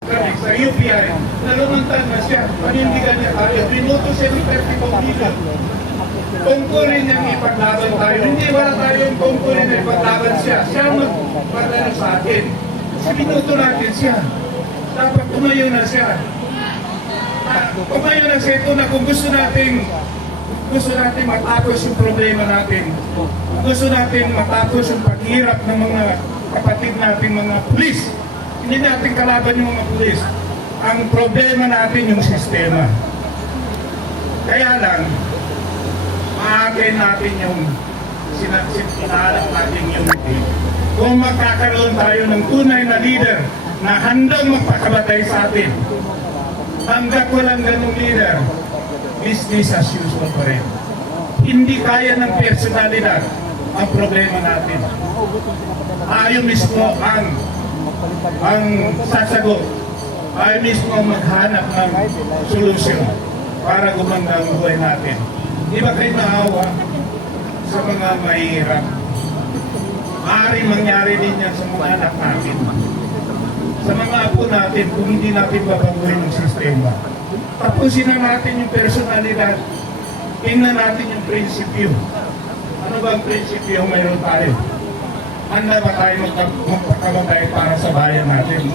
sa UPI, nalumantad na siya, panindigan niya tayo, binuto siya ng 34 million. Tungkulin niyang ipaglaban tayo, hindi wala tayong tungkulin na ipaglaban siya, siya magpaglaban sa atin. Kasi binuto natin siya, dapat tumayo na siya. Tumayo na siya ito na kung gusto natin matapos yung problema natin, gusto natin matapos yung paghirap ng mga kapatid natin, mga pulis. Hindi natin kalaban yung mga pulis. Ang problema natin yung sistema. Kaya lang, maagay natin yung sinahanap natin yung kung magkakaroon tayo ng tunay na leader na handang magpakabatay sa atin. Hanggat walang ganung leader, business as usual pa rin. Hindi kaya ng personalidad ang problema natin. Tayo mismo ang sasagot. Tayo mismo ang maghanap ng solusyon para gumanda ang buhay natin. Di ba kayo naawa sa mga mahirap? Maaaring mangyari din yan sa mga anak natin. Sa mga apo natin kung hindi natin babaguhin yung sistema. Tapusin na natin yung personalidad. Tingnan natin yung prinsipyo. Ano ba ang prinsipyo mayroon tayo? Handa ba tayo magpakamatay para sa bayan natin?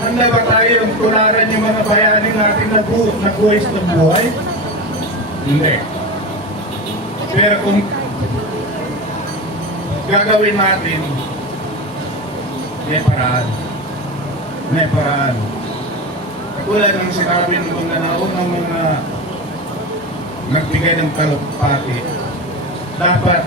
Handa ba tayo tularan yung mga bayani natin na buhay sa buhay? Hindi. Pero kung gagawin natin, may paraan. May paraan. Katulad ng sinabi ng mga naunang mga nagbigay ng kalupati, dapat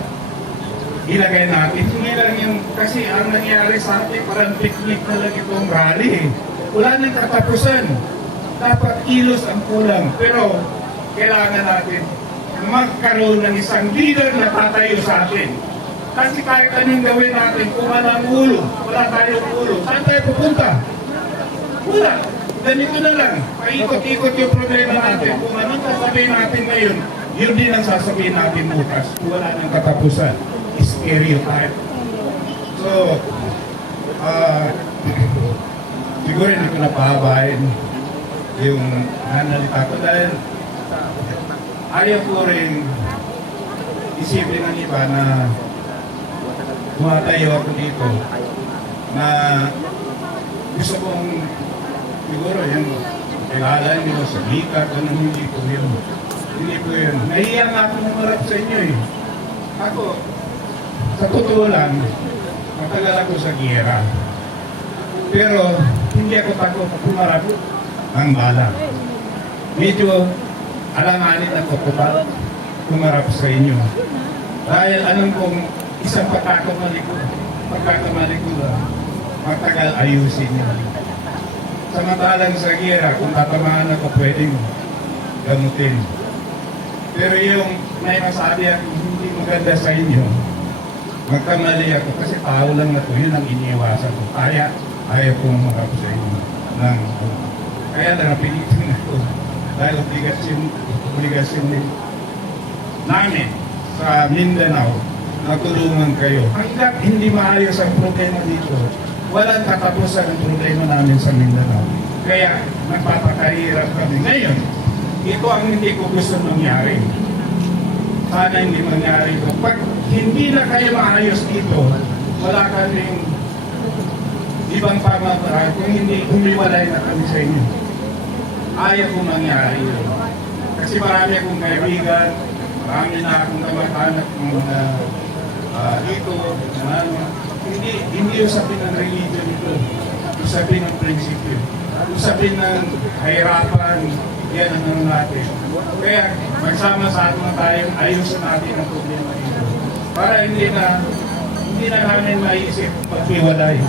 ilagay natin. Hindi lang yung, kasi ang nangyari sa atin, parang picnic na lang itong rally. Wala nang katapusan. Dapat kilos ang kulang. Pero kailangan natin magkaroon ng isang leader na tatayo sa atin. Kasi kahit anong gawin natin, kung walang ulo, wala tayong ulo, saan tayo pupunta? Wala. Ganito na lang. Paikot-ikot yung problema natin. Kung anong sasabihin natin ngayon, yun din ang sasabihin natin bukas. Wala nang katapusan. Stereotype. So, siguro hindi ko napahabain yung nanalita ko dahil ayaw ko rin isipin ng iba na tumatayo ako dito na gusto kong siguro yung kilala nyo sa likat o nang hindi po yun. Hindi po yun. Nahiya nga ako namarap sa inyo eh. Ako, sa totoo lang, matagal ako sa giyera. Pero hindi ako takot pumarap ang bala. Medyo alanganin ako pumarap sa inyo. Dahil anong kung isang pagkakamali ko matagal ayusin niyo. Samantalang sa gira, kung tatamaan ako, pwedeng gamutin. Pero yung may masabi ako hindi maganda sa inyo, magkamali ako kasi tao lang na to, yun ang iniiwasan ko. Ayaw kong makapos sa inyo. Kaya napilitin ako dahil obligasyon namin sa Mindanao na tulungan kayo. Hanggat hindi maayos ang problema dito, walang katapusan ang problema namin sa Mindanao. Kaya nagpapakahirap kami. Ngayon, ito ang hindi ko gusto mangyari. Sana hindi mangyari ito. Pag hindi na kayo maayos dito, wala kaming ibang pamamaraan kung hindi humiwalay na kami sa inyo. Ayaw ko mangyari ito. Kasi marami akong kaibigan, marami na akong kamag-anak dito, hindi usapin ng religion ito, usapin ng prinsipyo, usapin ng kahirapan, yan ang ano natin. Kaya magsama-sama tayong ayusin natin ang problema dito. Para hindi na namin maisip paghiwalay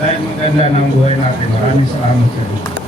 dahil maganda ng buhay natin. Maraming salamat sa inyo.